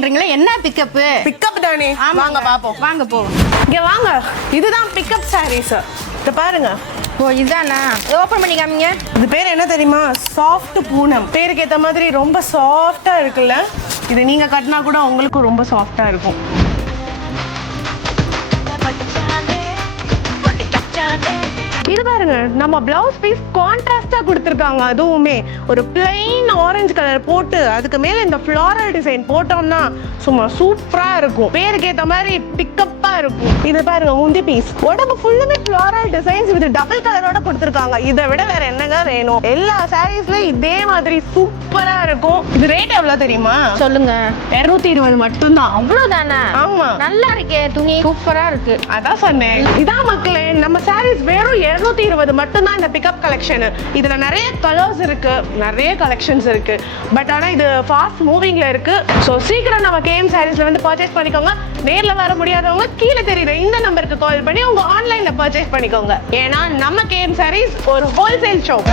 பிக்கப்ன்றீங்களா? என்ன pickup? Pickup தானே, வாங்க பாப்போம். வாங்க போவோம். இங்க வாங்க, இதுதான் பிக்கப் சாரீஸ். இத பாருங்க. ஓ இதானா? ஓபன் பண்ணி காமிங்க. இது பேர் என்ன தெரியுமா? சாஃப்ட் பூனம். பேருக்கு ஏத்த மாதிரி ரொம்ப சாஃப்டா இருக்குல்ல. இது நீங்க கட்டினா கூட உங்களுக்கு ரொம்ப சாஃப்டா இருக்கும். இது பாருங்க, நம்ம பிளவுஸ் பீஸ் கான்ட்ராஸ்டா கொடுத்துருக்காங்க. அதுவுமே ஒரு பிளைன் ஆரஞ்சு கலர் போட்டு அதுக்கு மேல இந்த ஃப்ளாரல் டிசைன் போட்டோம்னா சும்மா சூப்பரா இருக்கும். பேருக்கு ஏத்த மாதிரி பிக்கப்பா இருக்கும். இது பாருங்க, முந்தி பீஸ் உடம்பு ஃபுல்லுமே ஃப்ளாரல் டிசைன்ஸ் வித் டபுள் கலரோட கொடுத்துருக்காங்க. இதை விட வேற என்னங்க வேணும்? எல்லா சாரீஸ்லயும் இதே மாதிரி சூப்பரா இருக்கும். இது ரேட் எவ்வளவு தெரியுமா? சொல்லுங்க. 220 மட்டும்தான். அவ்வளவுதானா? ஆமா, நல்லா இருக்கே, துணி சூப்பரா இருக்கு. அதான் சொன்னேன். இதான் மக்களே, நம்ம சாரீஸ் வெறும் 220 மட்டும்தான். இந்த பிக்கப் கலெக்ஷன் இதுல நிறைய கலர்ஸ் இருக்கு, நிறைய கலெக்ஷன்ஸ் இருக்கு. பட் ஆனா இது ஃபாஸ்ட் மூவிங்ல இருக்கு. ஸோ சீக்கிரம் நம்ம கேஎம் சாரீஸ்ல வந்து பர்ச்சேஸ் பண்ணிக்கோங்க. நேர்ல வர முடியாதவங்க கீழே தெரியுற இந்த நம்பருக்கு கால் பண்ணி உங்க ஆன்லைன்ல பர்ச்சேஸ் பண்ணிக்கோங்க. ஏன்னா நம்ம கேஎம் சாரீஸ் ஒரு ஹோல்சேல் ஷாப்.